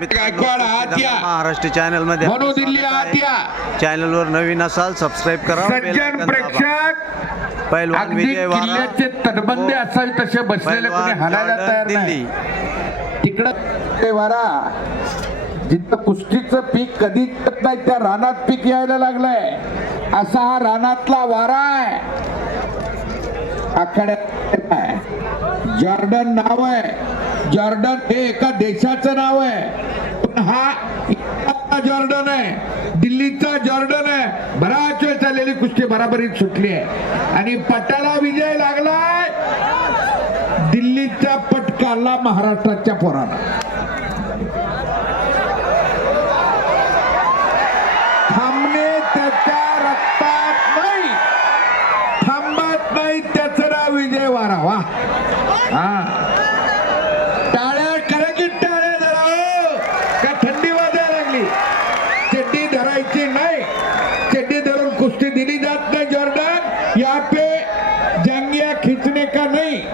गायकवाड आत्या महाराष्ट्र चॅनल मध्ये म्हणून दिल्ली आत्या चॅनल वर नवीन असाल सबस्क्राइब करा. सज्जन प्रेक्षक पैलवान अगदी विजय वारा किल्ल्याचे तटबंदी असावे तसे बसलेले कोणी हालायला तयार नाही. तिकडं ते वारा जिथं कुस्तीचं पीक कधी येत नाही त्या रानात पीक यायला लागलंय. असा हा रानातला वारा आहे. आखाड्यात आहे. जॉर्डन नाव आहे. जॉर्डन हे एका देशाचं नाव आहे. पण हा जॉर्डन आहे. दिल्लीचा जॉर्डन आहे. बराच वेळ चाललेली कुस्ती बराबरीत सुटली आहे आणि पटाला विजय लागलाय. दिल्लीचा पटकाला महाराष्ट्राच्या पोराला. थांबणे त्याच्या रक्तात नाही. थांबत नाही त्याचं नाव विजय वारा. वा हा टाळ्या करा की टाळ्या धरा. का थंडी वाजायला लागली. चड्डी धरायची नाही. चड्डी धरून कुस्ती दिली जात नाही. जॉर्डन या पे जंगिया खींचने का नहीं.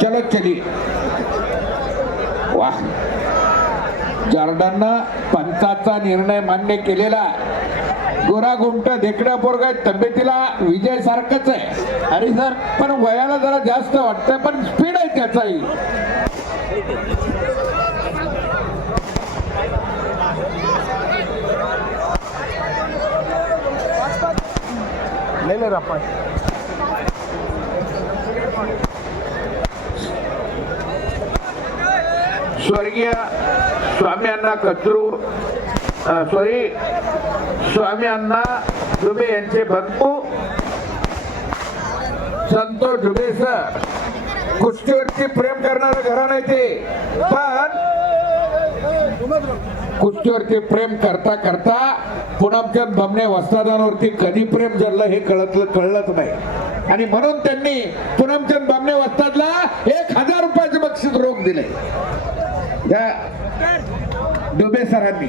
चलो चलिए. वाह जॉर्डननं पंचाचा निर्णय मान्य केलेला. गोरा गुमट देखण्या पोरगा तब्येतीला विजय सारखंच आहे. अरे सर पण वयाला जरा जास्त वाटतंय पण स्पीड आहे त्याचाही. स्वर्गीय स्वामी अण्णा कचरू स्वामी अण्णा डुबे यांचे बंधू संतोष डुबे सर. कुस्तीवरती प्रेम करणारं घराणं आहे ते. पण कुस्तीवरती प्रेम करता करता पूनमचंद बमणे वस्तादांवरती कधी प्रेम जडलं हे कळलंच नाही. आणि म्हणून त्यांनी पूनमचंद बमणे वस्तादला 1000 रुपयाचे बक्षीस रोख दिले या डुबे सरांनी.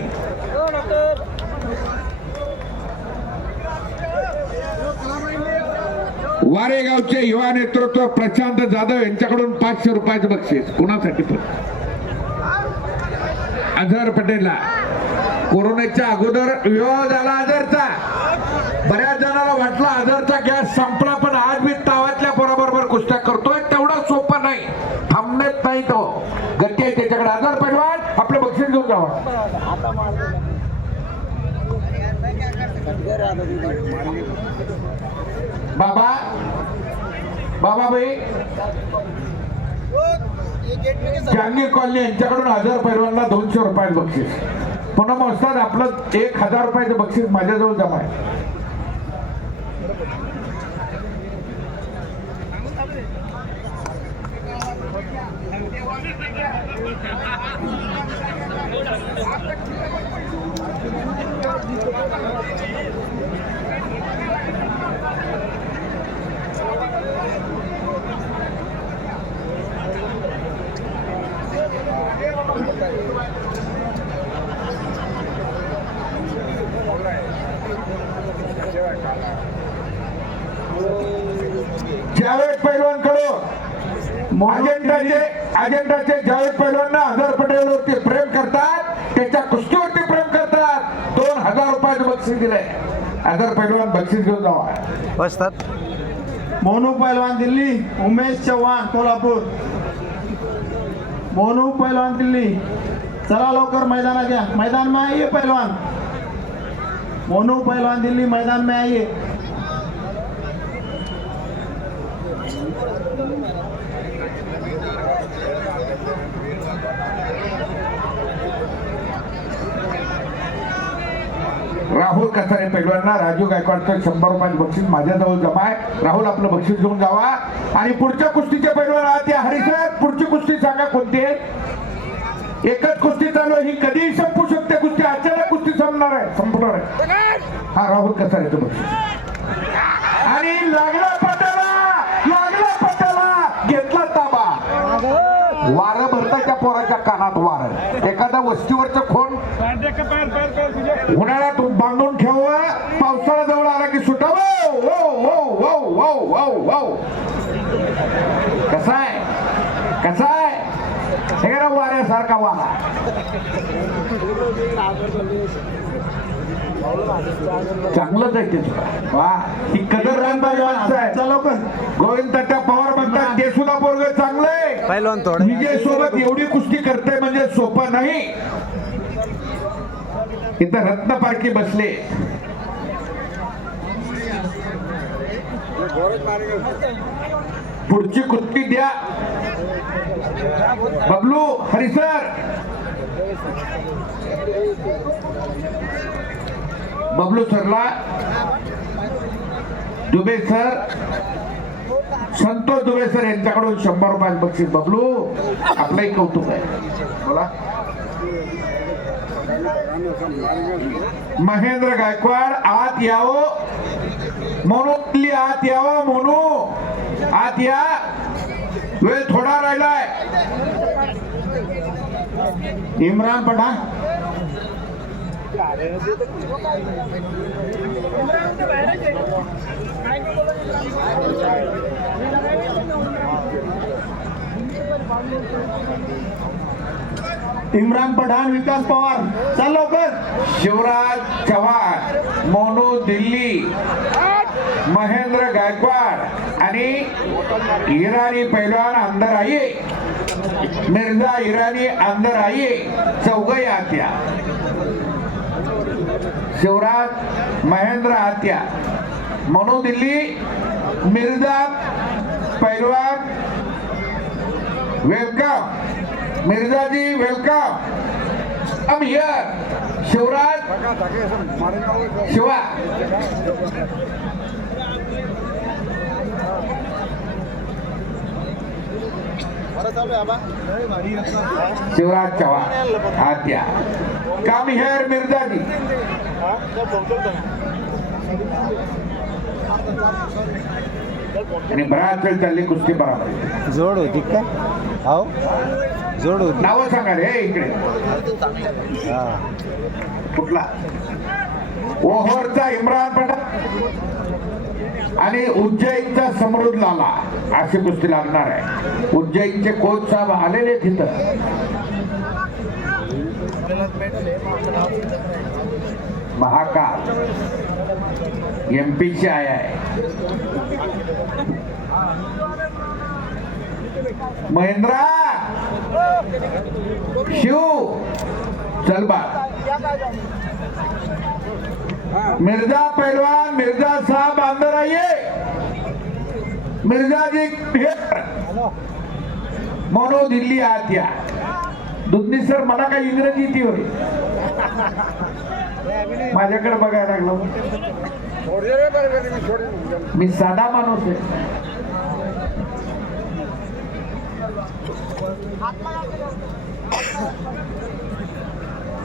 वारेगावचे युवा नेतृत्व प्रशांत जाधव यांच्याकडून 500 रुपयाचं बक्षीस. कुणासाठी पण अझर पटेलला. कोरोनाच्या अगोदर विवाह झाला अझरचा. बऱ्याच जणांना वाटलं अझरचा गॅस संपला पण आज मी तावातल्या पोराबरोबर कुस्त्या करतोय. तेवढा सोपा नाही. थांबण्यात नाही तो. गती आहे त्याच्याकडे. अझर पैलवान आपलं बक्षीस घेऊन जावा. बाबाबाई जहांगीर कॉलनी यांच्याकडून अझर पैलवानला 200 रुपयाचं बक्षीस. पुन्हा मस्ताद आपलं 1000 रुपयाचं बक्षीस माझ्याजवळ जमा आहे. जावेद पैलवान कडून अजेंडाचे जावेद पैलवान अझर पटेलवरती प्रेम करतात. त्याच्या कुस्तीवरती प्रेम करतात. 2000 रुपयाचं बक्षीस दिलंय. अझर पैलवान बक्षीस घेऊन जावा. बसतात. मोनू पैलवान दिल्ली. उमेश चव्हाण कोल्हापूर. मोनू पैलवान दिल्ली. चला लवकर मैदानात या. मैदान में आइए पहलवान. मोनू पहलवान दिल्ली मैदान में आइए. राहुल कसारे पैलवानला राजू गायकवाडचं 100 रुपयाचं बक्षीस माझ्याजवळ जमा आहे. राहुल आपलं बक्षीस घेऊन जावा. आणि पुढच्या कुस्तीचे पैलवान आहात या हरिसर. पुढची कुस्ती सांगा कोणती आहे. एकच कुस्ती चालू आहे. ही कधीही संपू शकते कुस्ती. अचानक कुस्ती संपणार आहे. हा राहुल कसारेचं बक्षीस. आणि लागला पटाला घेतला ताबा. वारं भरता त्या पोराच्या कानात वारं. एखादा वस्तीवरचं खोंड उन्हाळ्यात बांधून ठेवा. सुटावं वो वो वो वो वो वो कसा आहे हे ना वाऱ्यासारखा वारा चांगलंच आहे ते सुद्धा वा ही कदर रांगबाज माणसं आहे. चला लवकर गोविंद तट्टा पवार म्हणतात ते सुद्धा पोरग चांगलं आहे. पहिलवान थोडं विजय सोबत एवढी कुस्ती करते म्हणजे सोपं नाही. इथं रत्नपारखी बसले. पुढची कुस्ती द्या बबलू हरिसर. बबलू सरला दुबे सर संतोष दुबे सर यांच्याकडून 100 रुपये बक्षीस. बबलू आपलंही कौतुक आहे. बोला. महेंद्र गायकवाड आत यावं. मोनू आत यावं. मोनू आत या. वेळ थोडा राहिलाय. इम्रान पठाण इम्रान पठाण विकास पवार चल लवकर. शिवराज चव्हाण मोनू दिल्ली महेंद्र गायकवाड आणि इराणी पैलवान अंदर आइए. मिर्जा इराणी अंदर आइए. चौघई आत्या. शिवराज महेंद्र आत्या मोनू दिल्ली मिर्जा पैलवान welcome. Mirzaji welcome. Come here. Shivraj Shiva Shivraj Chavan आत्या. Come here Mirzaji. आणि बराच वेळ चालली कुस्ती बरोबर. जोड होती का हो जोड होती नावं सांगा रे इकडे. हा कुठला ओहोरचा इम्रान पठाण आणि उज्जैनचा समृद्ध लाला अशी कुस्ती लागणार आहे. उज्जैनचे कोच साहेब आलेले तिथं. महाकाल एमपीचे आहे. महेंद्रा शिव चल बा. मिर्जा पहलवान मिर्जा साहब अंदर आइए. मिर्जा जी मोनो दिल्ली आत्या. दुधनी सर मला काय इंग्रजी ती होय माझ्याकडे बघायला लागलो. मी साधा माणूस आहे.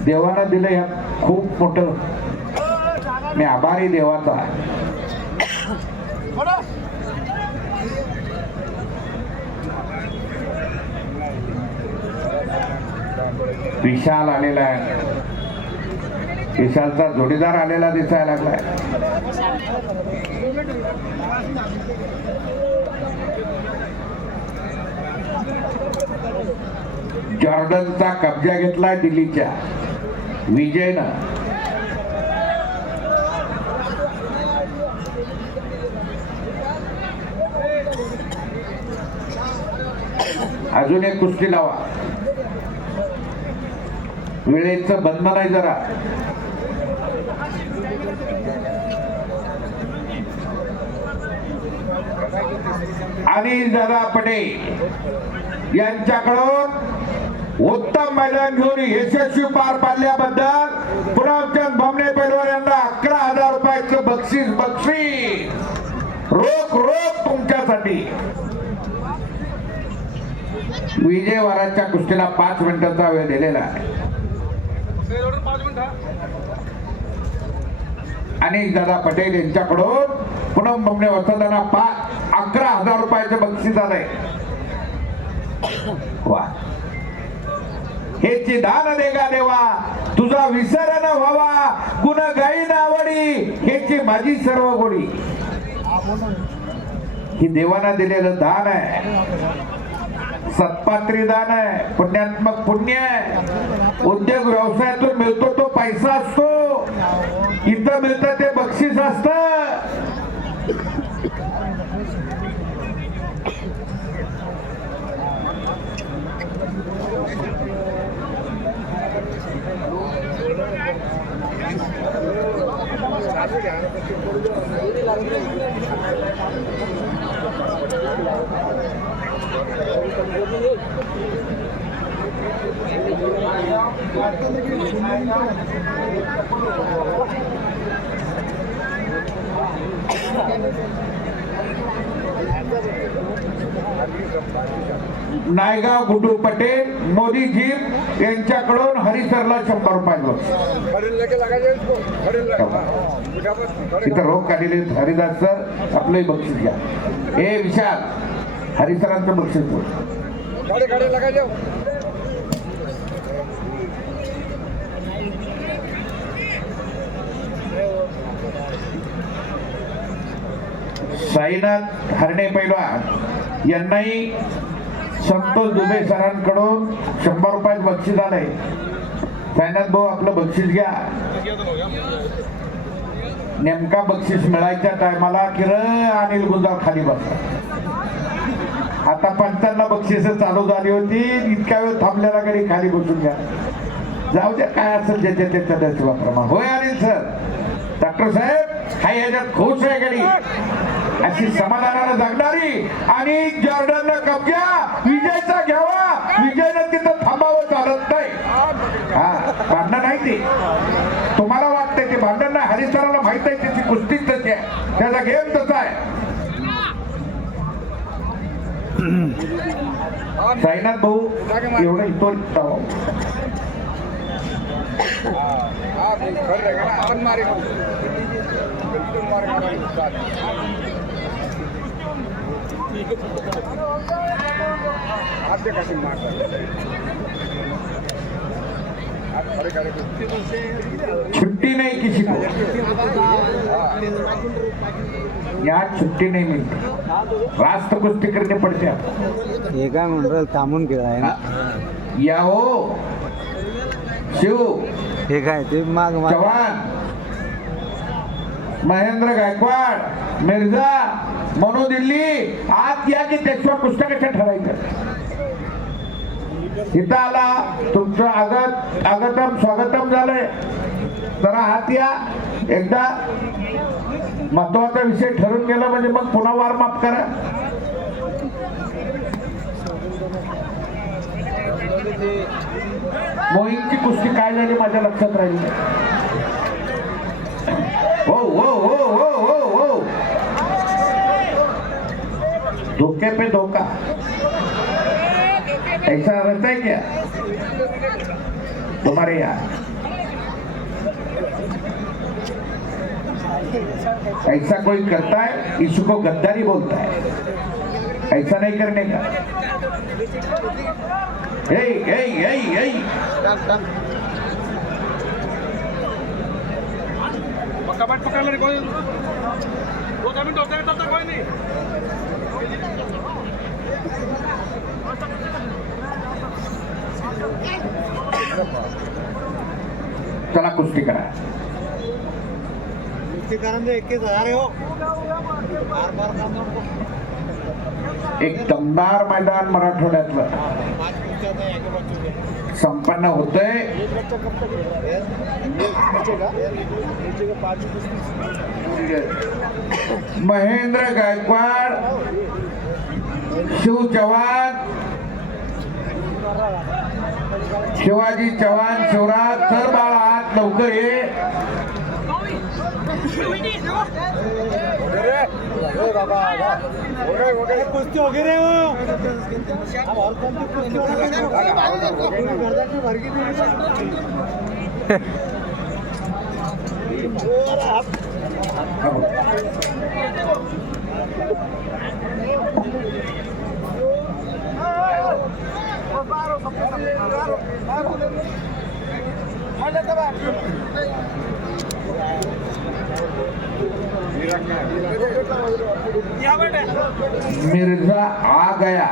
देवानं दिलं या खूप मोठं. मी आभारी देवाचा आहे. विशाल आलेला आहे. विशालचा जोडीदार आलेला दिसायला लागलाय. जॉर्डनचा कब्जा घेतलाय दिल्लीच्या विजयनं. अजून एक कुस्ती लावा. वेळेचं बंधन आहे जरा. आणि दादा पटेल यांच्याकडून उत्तम मैदान घेऊन यशस्वी पार पाडल्याबद्दल पुनमचंद भामणे पैलवान यांना 11,000 रुपयाचं बक्षीस रोख तुमच्यासाठी. विजय वाराच्या कुस्तीला 5 मिनिटांचा वेळ दिलेला आहे. आणि दादा पटेल यांच्याकडून पुनम भामणे वसंतांना 11,000 रुपयाचं बक्षीस आलंय. वा हेची दान देगा देवा, तुझा विसर न व्हावा, गुण गाईन आवडी, हेची माझी सर्व गोडी. ही देवानं दिलेलं दान आहे, सत्पात्री दान आहे, पुण्यात्मक पुण्य आहे. उद्योग व्यवसायातून मिळतो तो पैसा असतो, इथं मिळतं ते बक्षीस असतं. नायगाव गुड्डू पटेल मोदीजी यांच्याकडून हरिसरला 100 रुपये. इथं रोख काढलेले हरिदास सर आपलंही बक्षीस घ्या. हे विशाल हरिसरांचं बक्षीस बोल. साईनाथ हरणे पैलवान यांनाही संतोष दुबे सरांकडून 100 रुपये बक्षीस आलंय. साईनाथ भाऊ आपलं बक्षीस घ्या. नेमका बक्षीस मिळायच्या टायमाला किर अनिल गुंजाळ खाली बसला. आता 55 बक्षीस चालू झाली होती, इतक्या वेळ थांबलेला गाडी खाली बसून घ्या. जाऊ द्या, काय असेल ज्याच्या त्याच्या दर्शनाप्रमाणे. होय अनिल सर, डॉक्टर साहेब हा याच्यात खुश आहे गाडी, अशी समाधानानं जगणारी. आणि जॉर्डननं कब्जा विजयचा घ्यावा, विजयनं तिथं थांबावं चालत नाही. हा भांडण नाही ते, तुम्हाला वाटतंय ते भांडण नाही. हरिसराला माहित आहे त्याची कुस्तीच तशी आहे, त्याचा गेम तसा आहे. साईनाथ भाऊ एवढं इथो छुट्टी नहीं किसी को, यहाँ छुट्टी नहीं मिलती, रास्त कुस्ती करने पड़ते हैं. हे काय म्हणलं थांबून खेळाय ना. या हो शिव, हे काय ते माग चव्हाण, महेंद्र गायकवाड, मिर्झा, मनोज दिल्ली आत या की त्याशिवाय पुस्तक कशा ठरायचं. इथं आला तुमचं आगतम स्वागतम झालंय. जरा हात या. एकदा महत्वाचा विषय ठरून गेला म्हणजे मग पुन्हा वार्म अप करा. मोहीमची कुस्ती काय झाली माझ्या लक्षात राहिली. हो हो हो हो हो हो, धोखे पे धोखा, ऐसा रहता है क्या तुम्हारे यहाँ? ऐसा कोई करता है इसको गद्दारी बोलता है. ऐसा नहीं करने का. कबड्डी पकड़ने कोई 2 मिनट होते हैं तब तक कोई नहीं. चला कुस्ती करा. एक दमदार मैदान मराठवाड्यातलं संपन्न होतंय. महेंद्र गायकवाड, शिव चव्हाण, शिवाजी चव्हाण, शिवराज सर बाळा आत लवकर ये. कुस्ती वगैरे मिर्जा आ गया.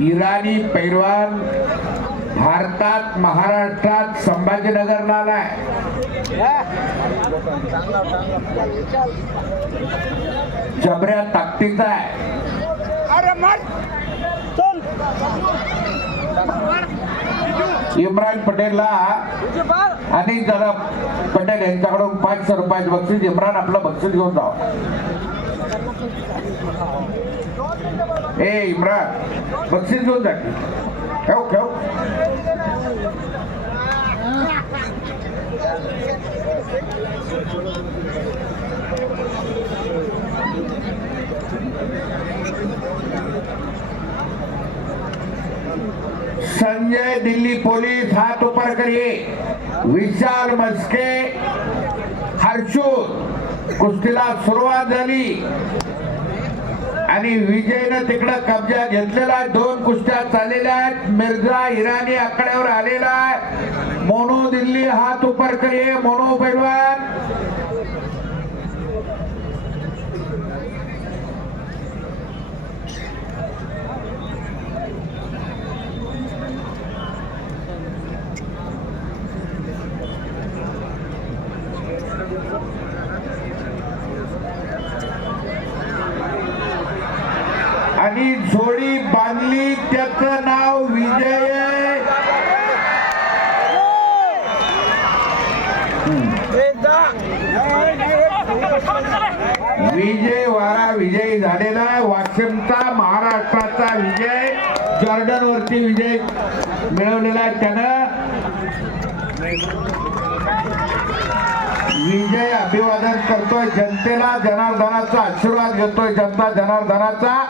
इराणी पैलवान भारतात महाराष्ट्रात संभाजीनगरला आलाय. जबऱ्या ताकदीचा आहे. इम्रान पटेलला आणि दादा पटेल यांच्याकडून 500 रुपयाचे बक्षीस. इम्रान आपलं बक्षीस घेऊन जाव. ए इम्रान बक्षीस घेऊन जा. ठेव ठेव. संजय दिल्ली पोलीस हात ऊपर करिए. विशाल मस्के हर्षूद कुस्तीला सुरुवात झाली आणि विजयनं तिकडं कब्जा घेतलेला आहे. 2 कुस्त्या चाललेल्या आहेत. मिर्झा इराणी आकड्यावर आलेला आहे. मोनू दिल्ली हात ऊपर करिए. मोनू पैलवान आणि जोडी बांधली. त्याचं नाव विजय आहे. विजय वारा विजयी झालेला आहे. वाशिमचा महाराष्ट्राचा विजय जॉर्डन वरती विजय मिळवलेला आहे त्यानं. विजय अभिवादन करतोय जनतेला. जनार्दनाचा आशीर्वाद घेतोय जनता जनार्दनाचा.